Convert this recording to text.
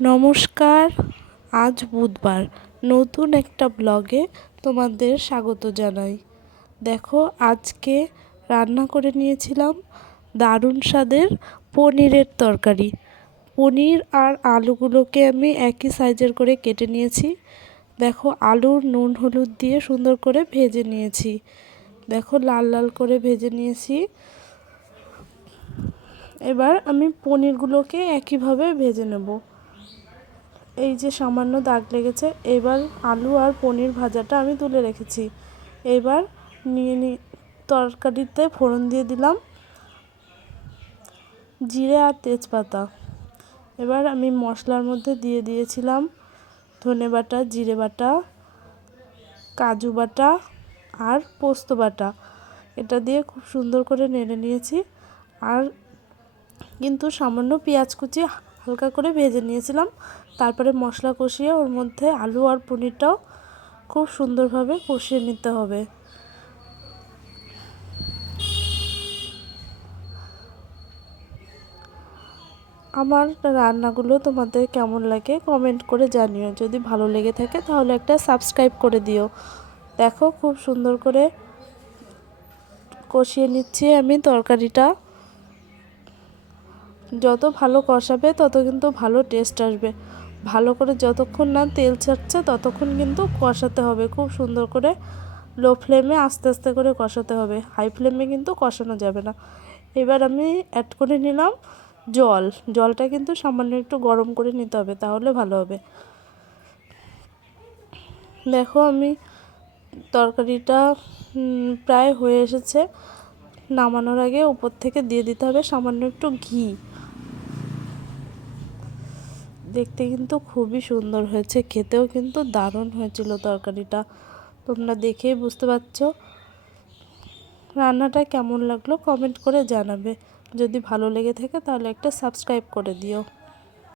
নমস্কার। আজ বুধবার, নতুন একটা ব্লগে তোমাদের স্বাগত জানাই। দেখো, আজকে রান্না করে নিয়েছিলাম দারুণ স্বাদের পনিরের তরকারি। পনির আর আলুগুলোকে আমি একই সাইজের করে কেটে নিয়েছি। দেখো, আলুর নুন হলুদ দিয়ে সুন্দর করে ভেজে নিয়েছি। দেখো, লাল লাল করে ভেজে নিয়েছি। এবার আমি পনিরগুলোকে একইভাবে ভেজে নেব। এই যে সামান্য দাগ লেগেছে, এবার আলু আর পনির ভাজাটা আমি তুলে রেখেছি। এবার তরকারিতে ফোড়ন দিয়ে দিলাম জিরে আর তেজপাতা। এবার আমি মশলার মধ্যে দিয়ে দিয়েছিলাম ধনে বাটা, জিরে বাটা, কাজু বাটা আর পোস্ত বাটা। এটা দিয়ে খুব সুন্দর করে নেড়ে নিয়েছি। আর কিন্তু সামান্য পেঁয়াজ কুচি হালকা করে ভেজে নিয়েছিলাম। তারপরে মশলা কষিয়ে ওর মধ্যে আলু আর পনিরটাও খুব সুন্দরভাবে কষিয়ে নিতে হবে। আমার রান্নাগুলো তোমাদের কেমন লাগে কমেন্ট করে জানিও। যদি ভালো লেগে থাকে তাহলে একটা সাবস্ক্রাইব করে দিও। দেখো, খুব সুন্দর করে কষিয়ে নিচ্ছি আমি তরকারিটা। যত ভালো কষাবে তত কিন্তু ভালো টেস্ট আসবে। ভালো করে যতক্ষণ না তেল ছাড়ছে ততক্ষণ কিন্তু কষাতে হবে খুব সুন্দর করে। লো ফ্লেমে আস্তে আস্তে করে কষাতে হবে, হাই ফ্লেমে কিন্তু কষানো যাবে না। এবার আমি অ্যাড করে নিলাম জলটা কিন্তু সামান্য একটু গরম করে নিতে হবে, তাহলে ভালো হবে। দেখো, আমি তরকারিটা প্রায় হয়ে এসেছে। নামানোর আগে উপর থেকে দিয়ে দিতে হবে সামান্য একটু ঘি। দেখতে কিন্তু খুবই সুন্দর হয়েছে, খেতেও কিন্তু দারুণ হয়েছিল তরকারিটা। তোমরা দেখেই বুঝতে পারছো। রান্নাটা কেমন লাগলো কমেন্ট করে জানাবে। যদি ভালো লেগে থাকে তাহলে একটা সাবস্ক্রাইব করে দিও।